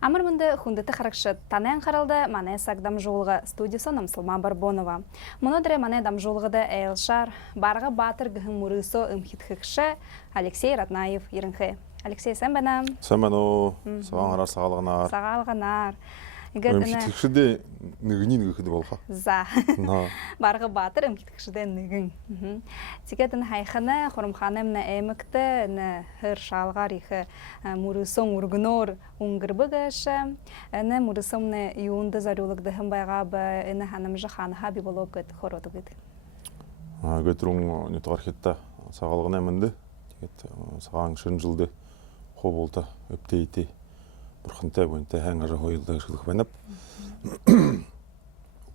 Амар мында хүндэті харакшыт танайын қаралды мане сагдам жолғы студиясы Намсылма Барбонова. Мұнодыры мане дам жолғыды Эйлшар, барға батыр ғым мұрысо үмхитхікші Алексей Ратнаев ерінхі. Алексей, сән бәнам? Сән бәну, саған арар сағалғанар. Сағалғанар. Үмхитхікшіде нүгінен үхіді болға. За. Барға батыр үмхитхікшіде нүгін. Текетін хайқыны, құрымханымны әмікті, хыр шалғар ехі мұрысон ұргынор ұңғырбығышы. Әні мұрысымны юынды зарулықды хымбайға ба, әні ханымжы ханыға бі болу көт қороты көт. Көтірің нүті архетті сағалғын әмінді. Саған шын жылды қо болды өптейті. Бұрқынтай бойынтай әңгірі қойылды шылық бәніп.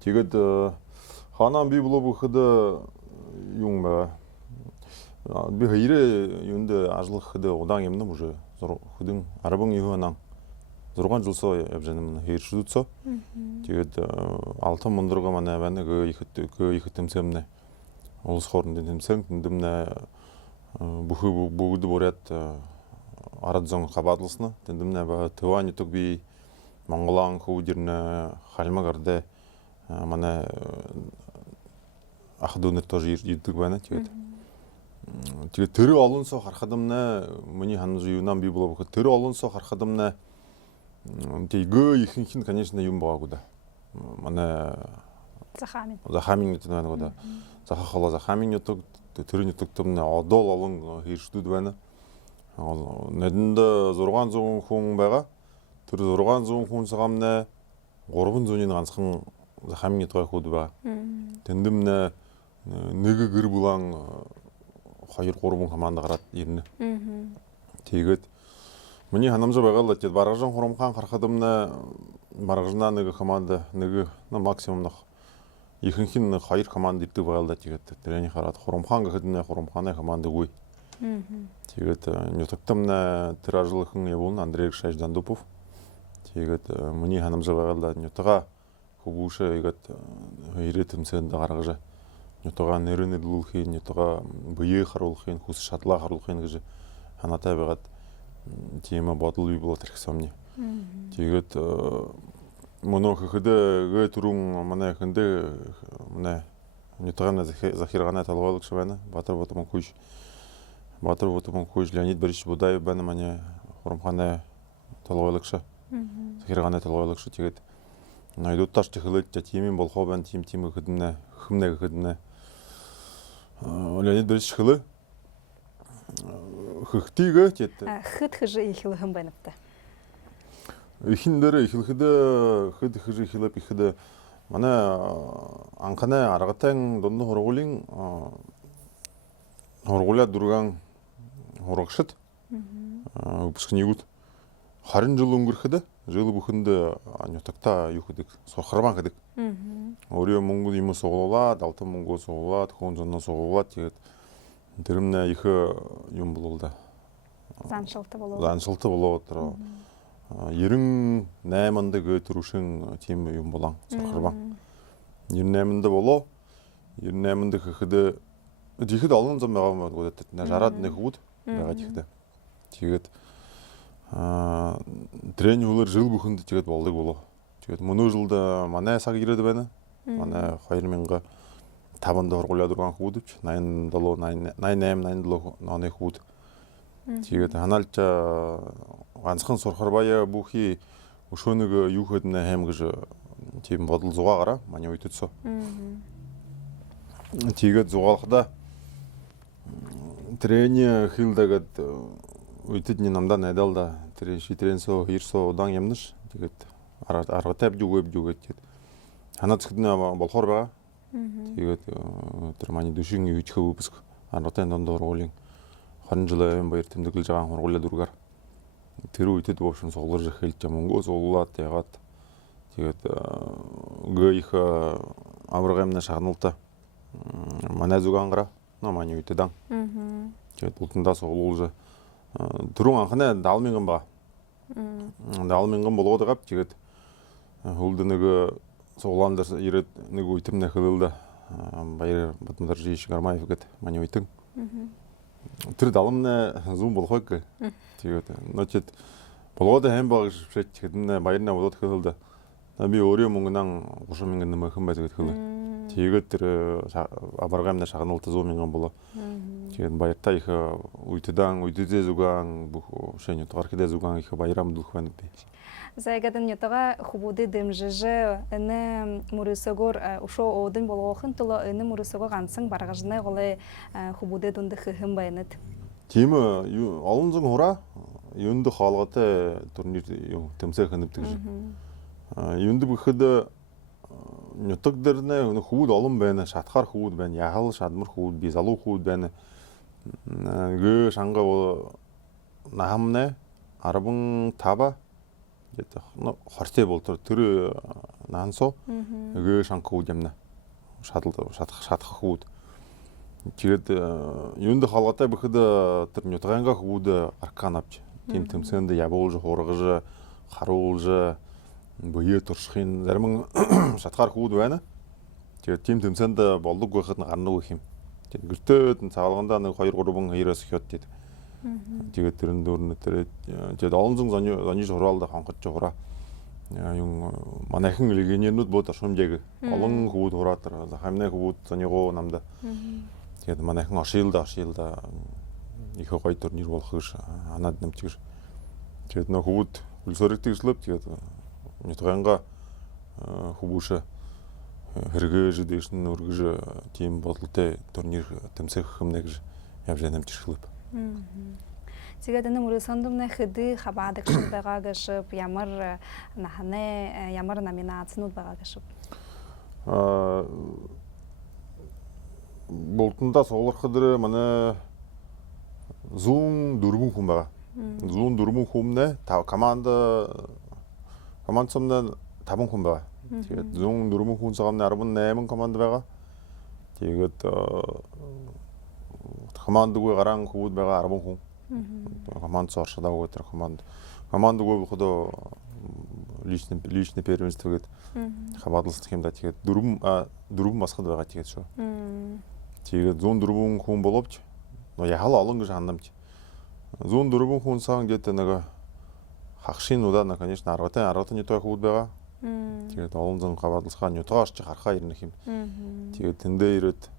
Тегет ханан бей бұлы бұқыды юң бәға. Бі ғайыры юнды ажылық қыды одан емді бұжы. Құдың арабың еуінан. Зұрған жылсы әбженімін ғайыршы дүтсі. Тегет алтын мұндырға мәні әбәні ғы екітімсеміне. Олыс қорын дентімсең, түндіміне бұғыды борят арадзон қабадлысыны. Түндіміне бәға тыван етік бей Монголан қуыдеріне қалма қарды мәні ақыдуыныр тоже ердік бәні. Тегет түрі алынса қарқадымны, мұны ханымызы юнан бей бұла бұқы, түрі алынса қарқадымны ғы екінкін, конечно, юн бұға құда. Мәні Захамин етін бәні құда. Захақала Захамин етік, түрін етік түміне адал алын хейшдуд бәні. Нәдінді зорған зоғын құң бәға, түрі зорған зоғын құң сығамны ғорғын зонен ғансқын Захамин етіғай құды бәға. Тендімні нүгі ғыр бұлаң қайыр қорбын қаманды қарат еріні. Тегет. Мұны ханымжа бәғалды, тет барғыжан қорымқан қарқадымны барғыжына нүгі қаманды, нүгі максимумны екінкін қайыр қаманды ерті бәғалды тегет. Тірені қарат қорымқан ғыдыны қорымқаны қаманды өй. Тегет нютықтымны тиражылықың еболын Андрей Алексеевич Дандупов. Тегет мұны ханымжа бәғалды нютыға құбушы егет үйретімсенді қарғыжы. Нютыға нөрін еділілхен, нютыға бұйы қарулықен, құсы шатыла қарулықен ғыжы. Ханатай бәғат тема батыл үй бола тіркісамне. Тегет мұны қықыды ғай тұрың мұны әкінді нютыға захирғана талғайлықшы бәні. Батыр бұтымын көш. Батыр бұтымын көш Леонид Борисович Будаев бәні мәне құрымқаны талғайлықшы. Захирғана талғайлықшы тегет. Найдут таш тихылык, тимин болхо бән тим ғыдымны, хымны ғыдымны. Леонид Борисович хылы. Хықтиғы тетті. Хыт хыжы ехілі хым бәніпті. Ихіндері ехілхіді, хыт хыжы ехіліп ехіді. Мана анқаны арғатаң донды хорғылың, хорғыля дұрған хорғышыт. Үпісқін егіт. Қарын жылы үңгірхіді, жылы бұхынды анютықта юхыдық, соқырман қыдық. Ория мұңғыл емі соғылат, алтын мұңғыл соғылат, қоң жонна соғылат, тегет. Дірімне ехі ем болылды. Заншылты болу. Заншылты болу отыр. Ерің нәмінді көтірушің тем ем болаң, соқырман. Ер нәмінді болу, ер нәмінді қықыды, декіді алын зам мәғам өт өтті. Жарады не қуыд, мәға декіді. Тегет. Тренерлер жыл бұхынды тегет болдық болу. Мұны жылда мана сағы кереді бәні. Мана қайырменға табынды орғыля тұрған қуыдып. Найын дало, найын дало, наны қуыд. Тегет. Ханалча ғансқын сорқарбайы бұхи ұшынығы юқыдына әмгіжі тем бодыл зуға қара, мане өйтітсі. Тегет зуғалқыда трені хилдагат өйтітіне намдан әдалда тренсо, хирсо одан емніш. Тегет арғатап жүгөп. Хана түскідіне болқор баға. Тегет тұрмани дүшің өйтікі өпіск. Арғатайын дондор олың. Қарын жылы әйін байыр тімдігіл жаған орғылы дұрғар. Тері өйтіт бопшын соғылыр жықелт жамонго соғылат тегат. Тегет ғайықы авырғаймына шағынылты. Мана зүған қыра, мане өйтідан. Тегет бұлтында соғылы олжы. Түрің анқыны далменғын ба. Далменғын болу отығап, тегет ұлдынығы соғыландар ерет нүгі өйтіміне қылылды. Байыр бұтымдар жейші ғармайып кет, мане өйтің. тэр даламны зүүн болох гэ. Тэгээд нөчөд болгоод хайм баг шившээч хэдэн баярна болоод хэлдэг. Би өөрөө мөнгөнан 30,000 нэмэх юм байдаг хэлээ. Тэгээд тэр абаргамна шагналт 100,000 болоо. Тэгээд баяртай их үйдэдээ зүган бүх шэнэ тархидээ зүган их баярам дулах байна би. Зайгадан ятага хубуды дэмжижэ эне мөрөсөгөр ушо одын болгохын туло эне мөрөсөгө гансан баргажны голы хубуды дундах хэм байнат. Тийм олон зэн хураа юунд хоолготой турнир юу тэмцээх хэнэвдэг ш. Юунд бүхэд нутаг дээр нэ хүүд олон байна, шатхаар хүүд байна, яхал шадмар хүүд, би залуу хүүд байна. Гэ шанга наамнэ 15 гэдэг хортой болдор тэр наансуу гэ шанга хүүд юмна. Шатах хүүд. Тэгээд юунд хоолготой бүхэд тэр нутаганга хүүд аркан авч тийм тэмцээнд явуулж хуургаж харуулж бие туршихын зарим шатгаар хүүд байна. Тэгээд тийм тэмцээнд болдог байхад гарнаг их юм. Тэгээд гэртээ цаалгандаа нэг 2-3 хоёроос их хэд. Тэгээд тэрэн дөрнө тэр тэгээд олон зэн зоны шураалд хонхож хураа. Юм манайхан легионернууд бод шумжээг олон хүүд хураа тэр хамнаа хүүд зоныгоо намда. Тэгээд манайхан ошилда их гоё турнир болох гэж анаад нэмчихэр. Тэгээд нөх хүүд үлсөрөгдөглөв тэгээд нутаганга хубууш хэрэгэж дэш нь өргөж тийм бодолтой турнир тэмцээх юм гэж явж нэмчихлээ. Тэгээд энэ мөрөс сондомны хэдий хабаадаг шиг байгаа гэж ямар нахне ямар номинацнууд байгаа гэж. Болтонда суулгах дээр манай 104 хүн байгаа. 104 хүннээ командсомны 5 хүн байгаа. Тэгээд 104 хүн цагааны 18 команд байгаа. Тэгээд командгүй гараан хүүд байгаа 10 хүн. Команд соршдаагүй тэр командгүй бохоо личный первенство гээд хавадлах юм да. Тэгээд 4 масхад байгаа тэгээд шүү. Тэгээд 104 хүн боловч яхал олон гэж хандамж. 104 хүн сан гэдэг нэг хагшийн удаа на конечно 10-ын нютаа хүүд байгаа. Тэгээд олон зэн хавадлахаа нютаа орч харахаа ирнэх юм. Тэгээд тэндээ ирээд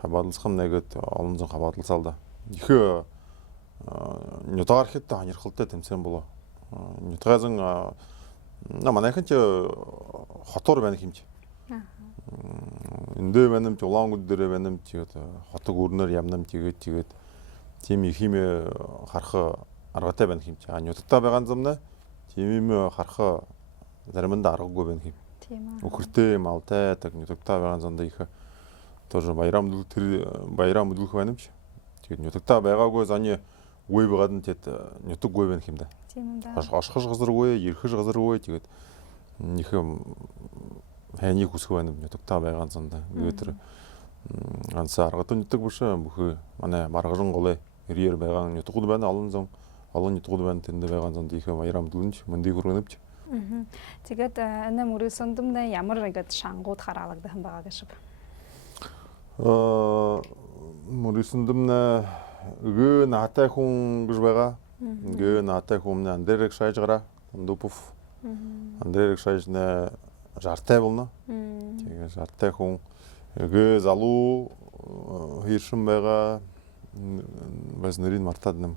хавадлах нэгэд олон зэн хавадласаа да. Их нютаа архит ханирхалтай тэмцээн болоо. Нютаазан манайхан ч хотор байна хэмж. Эндээ байна ч улаангууд дээр байна ч хотог өрнөр ямнам тэгээд тийм их юм харах аргатай байна хэмж. Нютагтай байгаа замна тийм юм харах заримдаа аргагүй байна хэм. Тийм ээ. Өхөртэй малтай так нютагтай байгаа замда их тоже баярам өдөх байна ч. Тэгээд нютагтай байгаагүй заны үе байгаад нь тэд нютаггүй байна хэмдэ. Тийм ээ. Ашхаш газаргүй, ерхэж газаргүй тэгээд их хайныг хүсэх байна нютагтай байгаа замда. Тэгээд тэр ганц аргад нютаг биш бүх манай маргажин голой ирээр байгаа нютагуд байна олон нютагуд байна тэнд байгаа замд их баярам дүнж мөндийг хүргэнэвч. Тэгээд энэ мөрөс сондомны ямар нэг шангууд хараалагдах юм байгаа гэж. Мөрөс сондомны гэ наатай хүн гэж байгаа. Гэ наатай хүн Андрей Шайжгараа Дундупов. Андрей Шайжны жартай болно. Тэгээд жартай хүн гэ залуу хийшин байгаа. Бас нэрийг мартаад нэм.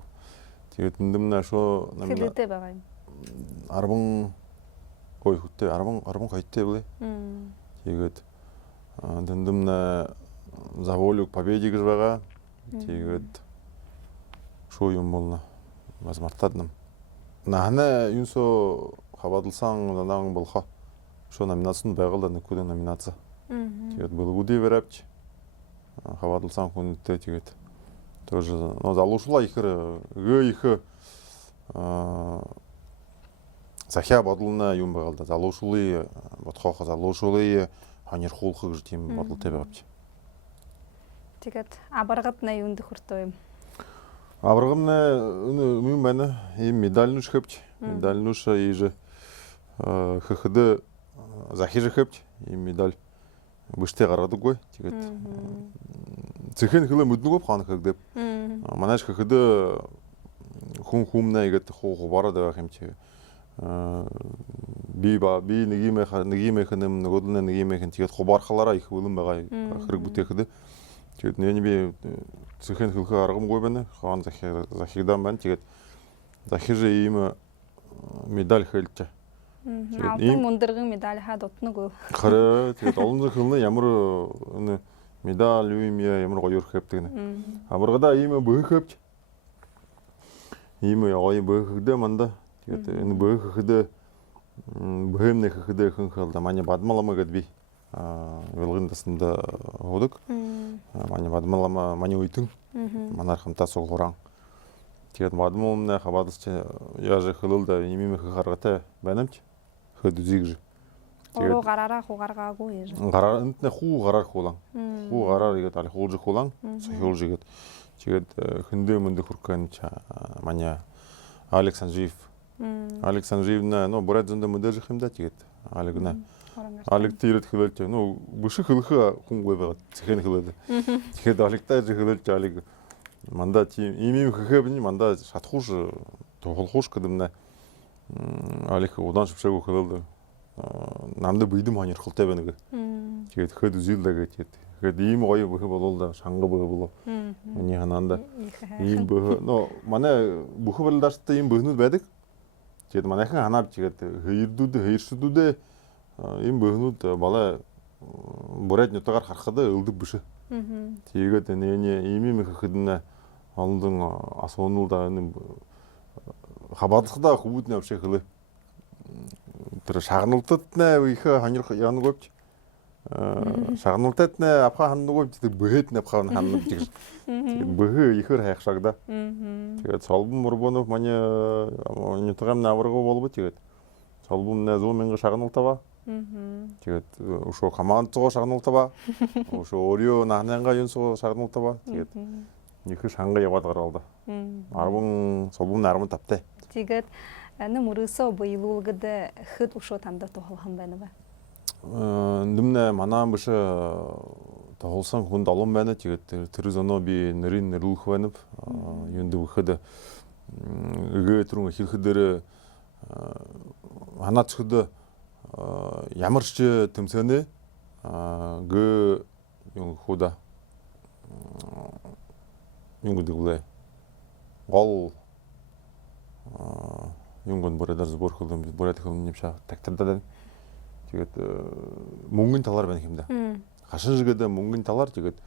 Тэгээд эндэмнэ шо хэдтэй байгаа юм. 10 гой хөттэй 10 хайтай вэ. Тэгээд эндэмнэ заволюк победи гэж байгаа. Тэгээд шо юм болно. Бас мартаад нэм. Нахна юусо хавадлсан нанаан болохоо шо номинацнд байгалаа нэггүй номинац. Тэгээд бүгдий баравч хавадлсан хүнтэй тэгээд тоже залуушла ихэр их захиа бодлоо юм байгаад залуушулын бодхоохоо залуушулын ханирхуулах гэж тийм бодолтой байвч. Тэгээд абаргадна юунд хүртөө юм. Абаргамна юм байна. Ийм медальнуш хэвч медальнуш ийж хэхэд захиж хэвч ийм медаль бүштэй гаргадаггүй. Тэгээд зэхэн хөлөө мөднөгөө хаана хэгдэв. манайш хөхдө хүн хүмнэ игэт хубараад байх юм чи би нэгимийнх нэм нөгөөдөлнө нэгимийнх тэгээд хубаархалаараа их үлэн байгаа хэрэг бүтээхэд тэгээд нэний би зөвхөн хөлхөө аргамгүй байна хаан захигдан байна тэгээд захиж ийм медаль хэлж алтын мундыргын медаль хаад утнаг хараа тэгээд олон хөлнө ямар медаль юм ямар гоё өрхөвдөг нэ амаргада ийм бөхөвч ийм гоё бөхөгдөө манда тэгээд энэ бөхөгдөө бөхөмнө хөхдөө хөнхөл маний бадмалама гэд би велгын тасында ходог маний бадмалама маний уйтэн манар хамтаа сугуран тэгээд бадмална хабадч яж хөлөлдө имимэх харгатай банамч хөд үзиг Ороо гараараа хугаргаагүй юм. Гараар энтнэ хуу гараар хуулан. Хуу гараар игээд али хуулж хуулан. Сохиулж игээд тэгээд хөндөө мөндө хүрхэн маня Алекс Анжиев. Алекс Анжиевна бурад зөндө мөдөж юм да тэгээд Алегна. Алег тийрэд хөлөлж бүшиг хөлөх хүнгүй байгаа. Зэхэн хөлөө. Тэгээд Алегтай хөлөлж Алег мандаа тийм ийм хөхөбний мандаа шатхууш тухулхууш гэдэмнэ Алег удаан швшээгөө хөлөө намд бидэм хонирхолтой байна гэ. Тэгээд хөд үзүүлдэ гэхэд. Тэгээд ийм гоё бөхө болол шанга бөхө болоо. Миний ханаанда ийм бөхө манай бөхө бололдаштай ийм бөхнүүд байдаг. Тэгээд манайхан ханаад тэгээд хоёрсдүүдээ ийм бөхнүүд балаа бүрээд нутгаар харахад өлдөг биш. Тэгээд нэний ийм хөхдөн олондон асуунуудаа хабаалхадаа хүмүүдний авшиг хэлээ. Тэр шагналдад нэ их хонирх янагвч шагналдад нэ апха ханагвч бөхэд нэ апха ханагвч гэж бөхө ихэр хайхшаг да. Тэгээд солбон мурбонов маний нутгам наваргуу болбо тэгээд солбон нэ 100,000 шагналтава. Тэгээд ушо командцоо шагналтава. Ушо өөрийн нахнанга юнсоо шагналтава. Тэгээд ихэр шанга яваад гараалда. 10 солбон 15 Тэгээд мөрөөсөө буйлуулгад хэд ушоо тандаа тухалхан байна ба. Нэмнэ манаа биш тохолсон хүнд олон байна. Тэгээд тэр зөнөө би нэрийн нэрүүлэх байна. Юунд вэхэд эгээтрүн хэрхэн ханаач хөд ямар ч тэмцэнэ гэ юм худа юм гэдэг лээ. Гол юунгон бүрээр зүбөрхөл бүрээд хөвн юмшаа тагтардаа. Тэгээд мөнгөний талаар байна юм да. Хашин шигэд мөнгөний талаар тэгээд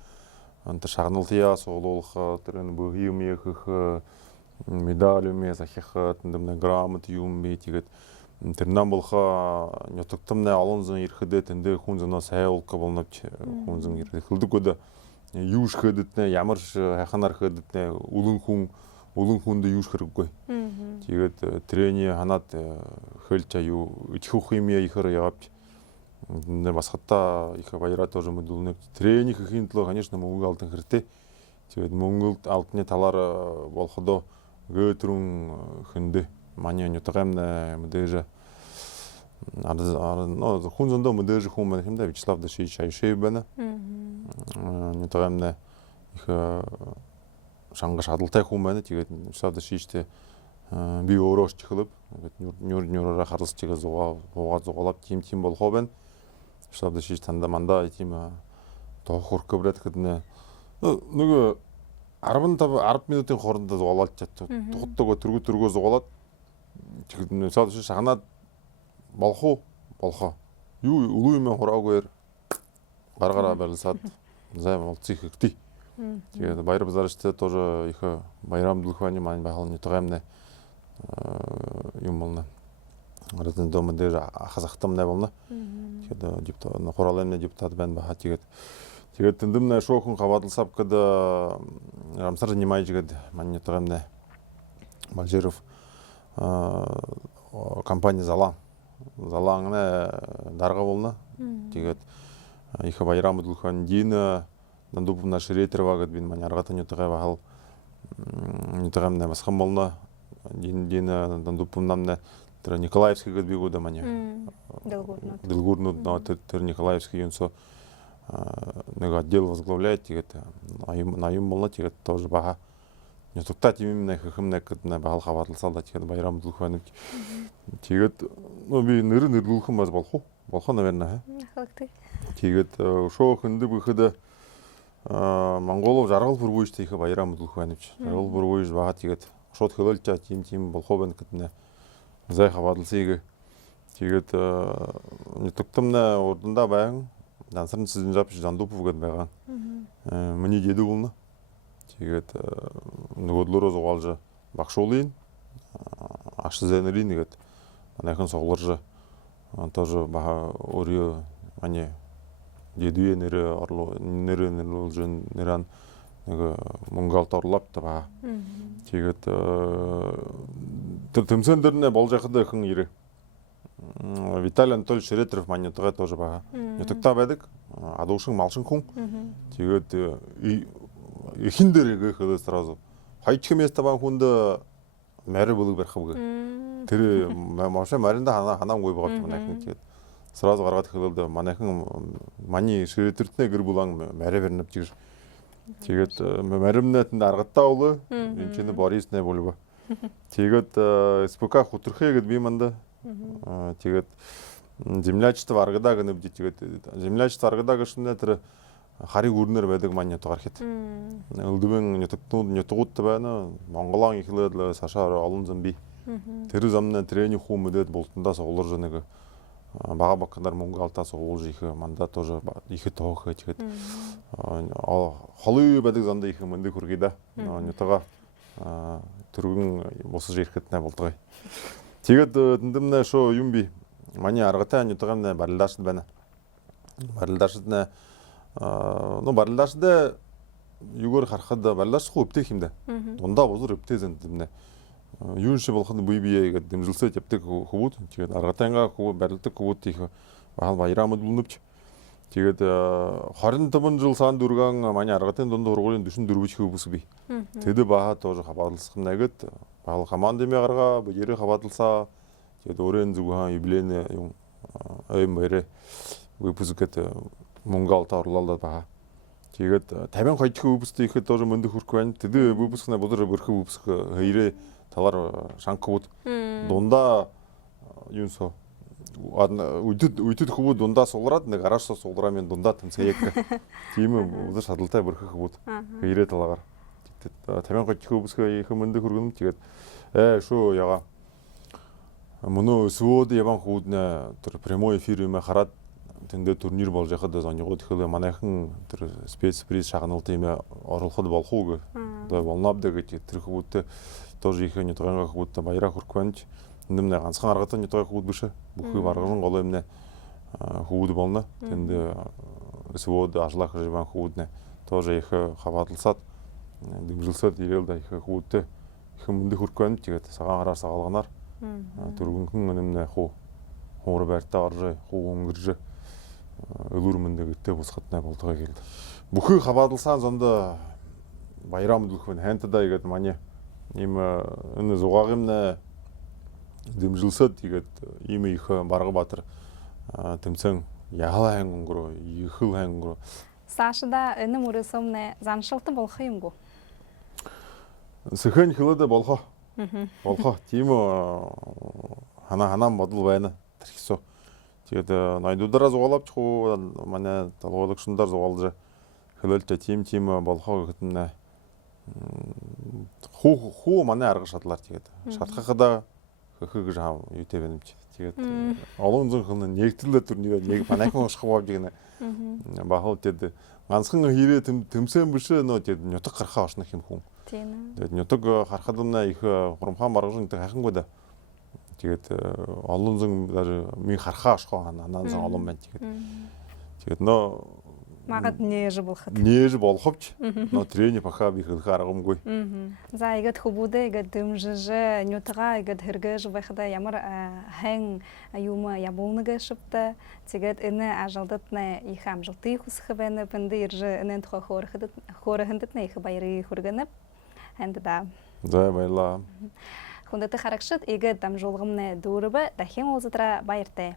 антар шагналтыа суулуулах тэр бүх юм яхах медаль юм ясах тэндэмнэ грамот юм би тэгээд тэр нам болхоо нютгтамнаа олон зэн ирэхэд тэндээ хүн зөнөө сайулах болновч хүн зэн ирэх хөлдөгөд юу шихэдэд ямар хайханаар хөдөд улын хүнд юу хэрэггүй. Тэгээд трени ханаад хөлж аю ичхөх юм ихэр явж бас хата их баяраа тоже мэдүүлнэ. Трени хэхийн төлөө конечно мөнгө алдан хэрэгтэй. Тэгээд мөнгө алдны талаар болохдоо гөөтрүн хөндө маний нютгамна мэдээж хүн зөндөө мэдээж хүн байна юм да Вячеслав Дашич аюшээ байна. Нютгамна их шанга шадалтай хүн байна. Тэгээд Вячеслав Дашичтэй би өөрөө ч ихлэв. Нюраараа харлаж чигээ зугаалаад тим болохоо байна. Вячеслав Дашич танда мандаа тийм тоох хөркөбрät гэднэ. Нөгөө 10 минутын хоорондоо зугаалаад тухтдаг төргөө зугаалаад тэгээд Вячеслав Дашич ханаад болохоо. Юу өлөө юм хураагаар гараараа барилсаад займ болцсон ихтэй. Тэгээд баяр базарчтай тоже их байрам дулхвани мань байхал нютгамна юм болно. Ардан домдэр хазахтамна болно. Тэгээд депутат хуралын депутат байна баха тэгээд тэндэмнэ шохон хавадлсап гэд рамсар занимаюсь гэд мань нютгамна Мажиров компания залаңна дарга болно. Тэгээд их байрам дулхвани дина Нандупна Ширетерова гэд би мань аргатан нютгаа бахал нютгамна басхан болно. Дина Нандупнамна тэр Николаевский гэд би года мань. Делгурнууд тэр Николаевский юнсо нэг отдел возглавляет, тэгээд аюм болно, тэгээд тоже баха нутагта тимэмнэ хэмнэ гэднэ баал хаваалсаалаа тэгэхээр баярамдлах байна. Тэгээд би нэрлүүлэх юм бас болох уу? Болох нь байна. Тэгээд шоо хөндөг ихэд Монголов жаргал бүргүйж тийх баярамдлах байна гэж. Жаргал бүргүйж баа тэгээд шууд хөлөөлж чаа тийм болох байна гэднэ. Зай хаваалсыг тэгээд нутагтамна урдандаа баян дансрын сезон жапж жандупов гэдэг байгаа. Миний дэдүү болно. Тэгээд нөгөөдлөрөө зугаалж багшуулын аш зэнэрийн нэгэд манайхан соглорж тоже баха өөрийн маний дэдүү нэрүүлж нэран нэг Монголд орлоо та ба. Тэгээд тэр төмсөн дэрнэ болж яхад ихэн ирээ. Виталий Анатольевич Шредеров манайдгаа тоже баа. Нутагтаа байдаг. Адуушин малшин хүн. Тэгээд ихэн дээр ихэхээс сразу хайчих место баа хүнд мэрэ бүлэг барих үг. Тэр машин маринда ханаангүй байгаа юм манайхан тэгээд сразу гаргаад хэлээд манайхан маний Шредертнэ гэр булан мэрэ барнав гэж. Тэгээд мариннатанд аргатаа болоо. Энэ чинь Борисне болов. Тэгээд СПК хутрхэ гэд би манда. Тэгээд землячество аргадаа гэнэ тэгээд землячество аргадаа гэшнэ тэр хариг үрнэр байдаг маань ятгархэд. Өлдөвэн нютгууд байна. Монголын ихлээд сашаар олон зам би. Тэр замна трени хүмүүдэд бултандаа соглорж нэг бага бакандар мөнгө алдаа суулж их мандат тоже их тоох тэгээд холой байдаг занда их мөндөг хүргэе да. Нютага түргэн босож ирэхэд нэ болдгоо. Тэгээд дэндэмнэ шо юм би маний аргатай нютаган барилдаш байна. Барилдашд барилдашд юугаар харахад барилдаш хөвтэй юм да. Дундаа бузар өвтэй зэндэмнэ. Юун шиг болоход бие гэдэг дэмжлсэж явдаг хөвүүд. Тэгээд аргатайгаа хөвөө барилдаг хөвүүд их баярамд бүлнөвч. Тэгээд 25 жил сан дүргэн маний аргатын дунд ургуулын 44 хөвс би. Тэдэ баа тоже хаваалсах нэгэд баал хамаандэмэ гаргаа бөөрэ хаваалсаа. Тэгээд өөрийн зүгэн юблен юм мэрэ выпускэт Монголд орлоо баа. Тэгээд 52 хөвстэй ихэд тоже мөндөх хүрх байна. Тэдэ выпускнэ бодор бөрхө выпуск хоёрээ талаар шанхууд дундаа юунсо үдэд хөвүүд дундаа суглараад нэг араашаа сугларамын дундаа тэмцээе. Тийм өдөр шадалтай бөрхөх хөвүүд хоёрээ талаагаар 52 хөвсгөө их мөндөх хүргэн тэгээд шуу яга мөнөө свод яван хүүднэ тэр прямой эфир юм хараад тэндээ турнир болж яхад зонёгод ихлэ манайхан тэр спецприз шагналт юм оруулахд болох уу гэ. Одоо волнабд гэж тэр хөвүүдтэй тоже их нютгаангаа хөвүүдтэй баяраа хүрх байна. Нэмнэ ганцхан аргатай нютгаа хөвүүд биш. Бүхий барган гол юмнэ хөвүүд болно. Тэнд свод ажлах живан хөвүүднэ тоже их хаваалсаад дэмжлсэд ирээл да их хөвүүдтэй их мөндөх хүрх байна. Тэгээд цагаан гараар сагалганаар дөрвөнхэн нэмнэ хуур байртаа орж хуу өнгөрж өлөрмөндө гэтээ бусгатнаа болдгоо гэл. Бүхий хаваалсан зонд баярамдлах байна. Хантадаа игээд маний ийм энэ зугаагымнэ дэмжлсэд игээд ийм их Баргабаатар тэмцэн яалаа хань өнгөрөө ихэл хань өнгөрөө. Сашда энэ мөрөсөмнэ заншилтан болох юмгүй. Сэхэн хэлээд болохоо. Болохоо. Тийм ханаа бодол байна. Тэрхсөө. Тэгээд найдуудараа зугаалавч хуу манай талгуулагчнаар зугаалж хэлэлтэй тийм болохоо гэтэнэ хуу манай арга шатлаар тэгээд шатхахада хөхөг жаав юутэй байна юм чи. Тэгээд олон зөнхөн нэгтлээ төрнийгээ нэг манайхан уушх бовж гинэ. Бахал тэгээд ганцхан хэрэг тэмсэн биш нөө тэгээд нютаг гарахаа орснох юм хүн. Тийм ээ. Тэгээд нютаг харахад нэ их хурамхан маргажин хайхангүй да. Тэгээд олон зэн даже ми харахаа ашхоо ханаа зэн олон байна тэгээд нөө магад нээж болоховч нөө трени паха би хэлэх аргамгүй. За игээд хөвүүдээ игээд дэмжиж нютага игээд хэрэгэж байхада ямар хэн юм ябуулнага шипта тэгээд энэ ажилдатна их амжилтыг хүсэх байна бэнди ирж энэ тухай хөөрөхдöt нэ их баярыг хүргэнэ хандаа. За баярлаа. Хүндэт харагшид игээд дамжуулгамны дүүрбэ дахин уулзатраа баяртай.